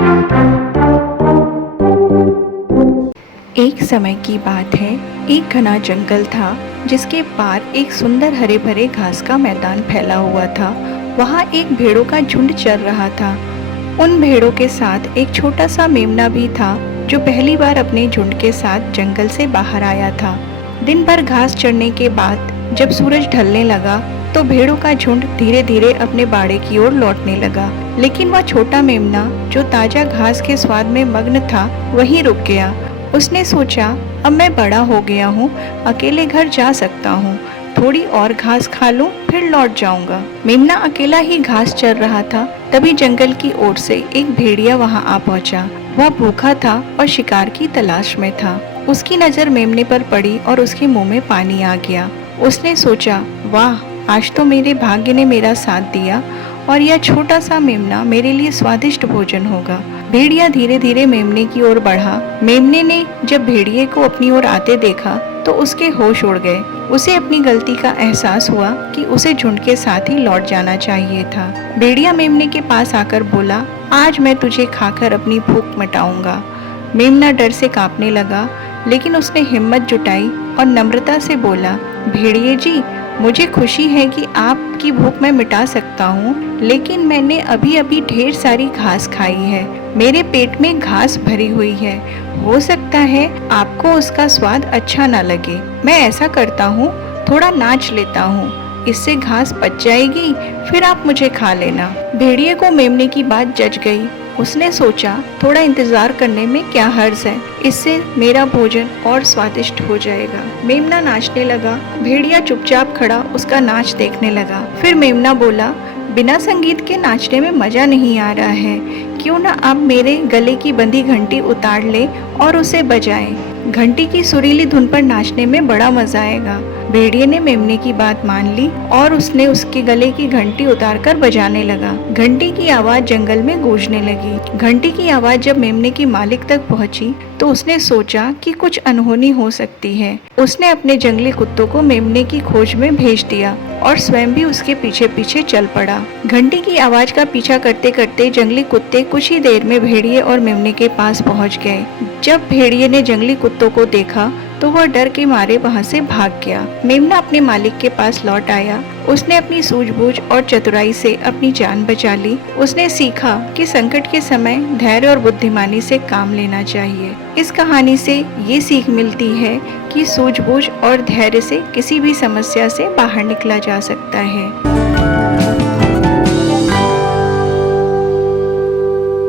एक समय की बात है। एक घना जंगल था जिसके पार एक सुंदर हरे भरे घास का मैदान फैला हुआ था। वहाँ एक भेड़ों का झुंड चल रहा था। उन भेड़ों के साथ एक छोटा सा मेमना भी था जो पहली बार अपने झुंड के साथ जंगल से बाहर आया था। दिन भर घास चरने के बाद जब सूरज ढलने लगा तो भेड़ों का झुंड धीरे धीरे अपने बाड़े की ओर लौटने लगा, लेकिन वह छोटा मेमना जो ताजा घास के स्वाद में मग्न था वहीं रुक गया। उसने सोचा, अब मैं बड़ा हो गया हूँ, अकेले घर जा सकता हूँ, थोड़ी और घास खा लूँ फिर लौट जाऊंगा। मेमना अकेला ही घास चर रहा था। तभी जंगल की ओर से एक भेड़िया वहाँ आ पहुँचा। वह भूखा था और शिकार की तलाश में था। उसकी नजर मेमने पर पड़ी और उसके मुंह में पानी आ गया। उसने सोचा, वाह, आज तो मेरे भाग्य ने मेरा साथ दिया और यह छोटा सा मेमना मेरे लिए स्वादिष्ट भोजन होगा। भेड़िया धीरे धीरे मेमने की ओर बढ़ा। मेमने ने जब भेड़िए को अपनी ओर आते देखा तो उसके होश उड़ गए। उसे अपनी गलती का एहसास हुआ कि उसे झुंड के साथ ही लौट जाना चाहिए था। भेड़िया मेमने के पास आकर बोला, आज मैं तुझे खाकर अपनी भूख मिटाऊंगा। मेमना डर से कांपने लगा, लेकिन उसने हिम्मत जुटाई और नम्रता से बोला, भेड़िए जी, मुझे खुशी है कि आपकी भूख मैं मिटा सकता हूँ, लेकिन मैंने अभी अभी ढेर सारी घास खाई है। मेरे पेट में घास भरी हुई है। हो सकता है आपको उसका स्वाद अच्छा ना लगे। मैं ऐसा करता हूँ, थोड़ा नाच लेता हूँ, इससे घास पच जाएगी, फिर आप मुझे खा लेना। भेड़िए को मेमने की बात जच गई। उसने सोचा, थोड़ा इंतजार करने में क्या हर्ज है, इससे मेरा भोजन और स्वादिष्ट हो जाएगा। मेमना नाचने लगा। भेड़िया चुपचाप खड़ा उसका नाच देखने लगा। फिर मेमना बोला, बिना संगीत के नाचने में मजा नहीं आ रहा है, क्यों ना आप मेरे गले की बंधी घंटी उतार ले और उसे बजाएं। घंटी की सुरीली धुन पर नाचने में बड़ा मजा आएगा। भेड़िए ने मेमने की बात मान ली और उसने उसके गले की घंटी उतारकर बजाने लगा। घंटी की आवाज जंगल में गूंजने लगी। घंटी की आवाज जब मेमने की मालिक तक पहुंची तो उसने सोचा कि कुछ अनहोनी हो सकती है। उसने अपने जंगली कुत्तों को मेमने की खोज में भेज दिया और स्वयं भी उसके पीछे पीछे चल पड़ा। घंटी की आवाज का पीछा करते करते जंगली कुत्ते कुछ ही देर में भेड़िए और मेमने के पास पहुंच गए। जब भेड़िए ने जंगली कुत्तों को देखा तो वह डर के मारे वहां से भाग गया। मेमना अपने मालिक के पास लौट आया। उसने अपनी सूझबूझ और चतुराई से अपनी जान बचा ली। उसने सीखा कि संकट के समय धैर्य और बुद्धिमानी से काम लेना चाहिए। इस कहानी से ये सीख मिलती है कि सूझबूझ और धैर्य से किसी भी समस्या से बाहर निकला जा सकता है।